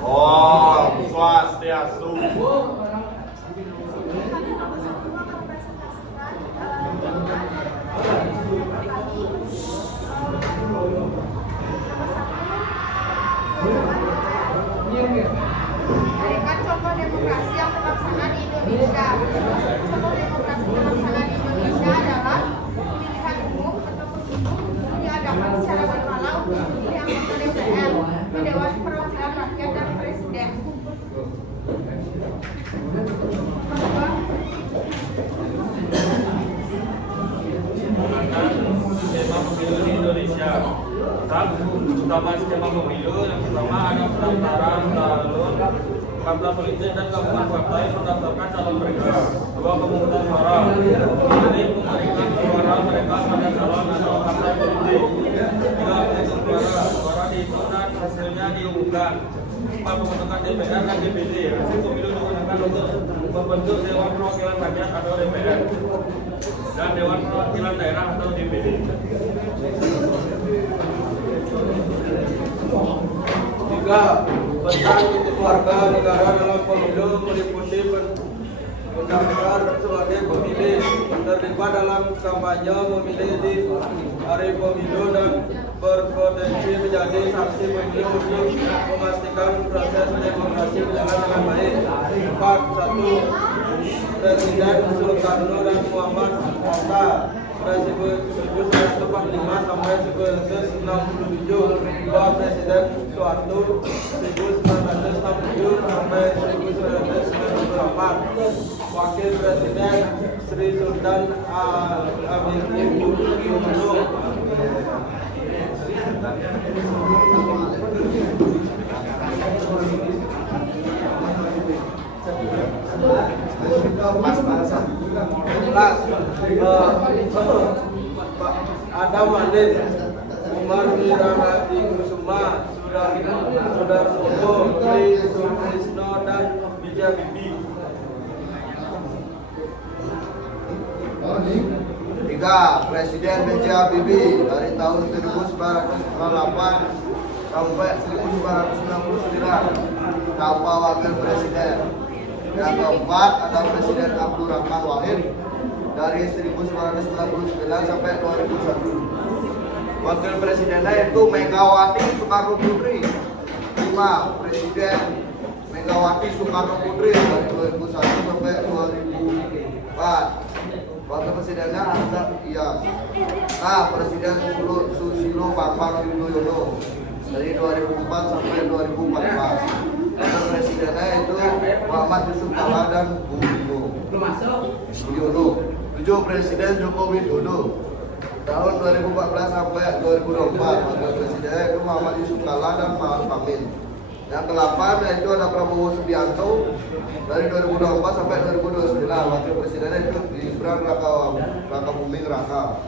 Om Swastiastu. Berikan contoh demokrasi yang terlaksana di Indonesia. Contoh demokrasi terlaksana di Indonesia adalah pemilihan umum atau pemilu diadakan secara berkala untuk memilih anggota DPR, Dewan Perwakilan Rakyat dan Presiden. Skema pemilu di Indonesia. Utama skema pemilu yang pertama ada pendaftaran calon partai politik dan gabungan partai mendaftarkan calon mereka. Dua, pemungutan suara. Pemilih memberikan suara mereka pada calon atau partai politik. Tiga, penghitung suara. Suara dihitung dan hasilnya diumumkan. Empat, pembentukan DPR dan DPD. Hasil pemilu digunakan untuk membentuk Dewan Perwakilan Rakyat atau DPR dan Dewan Perwakilan Daerah atau DPD. Tiga, pesan untuk warga negara dalam pemilu meliputi mendaftar sebagai pemilih, terlibat dalam kampanye memilih di hari pemilu dan berpotensi menjadi saksi pemilu untuk memastikan proses demokrasi berjalan dengan baik. Empat, satu, Presiden Soekarno dan Muhammad Hatta Presiden 1945 sampai 1967. Dua, Presiden Soeharto 1967 sampai 1998. Wakil Presiden Sri Sultan Hamengkubuwono. Adam Manis, Umar Wiranadi Kusuma, Sudarsono, Tri Sutrisno dan Bija Bibi. Tiga, Presiden B.J. Habibie dari tahun 1998 sampai 1999 tanpa wakil presiden. Yang keempat ada Presiden Abdurrahman Wahid dari 1999 sampai 2001. Wakil presidennya itu Megawati Soekarno Putri. 5, Presiden Megawati Soekarno Putri dari 2001 sampai 2004. Wakil presidennya Hamzah Iyas. Nah, Presiden Susilo Bambang Yudhoyono dari 2004 sampai 2014. Wakil presidennya itu Muhammad Yusuf Kalla dan Bung Yudhoyono. 7, Presiden Joko Widodo tahun 2014 sampai 2024. Wakil presidennya itu Muhammad Yusuf Kalla dan Ma'ruf Amin. Yang ke-8 yaitu ada Prabowo Subianto dari 2024 sampai 2029. Wakil presidennya itu Gibran Raka Buming Raka.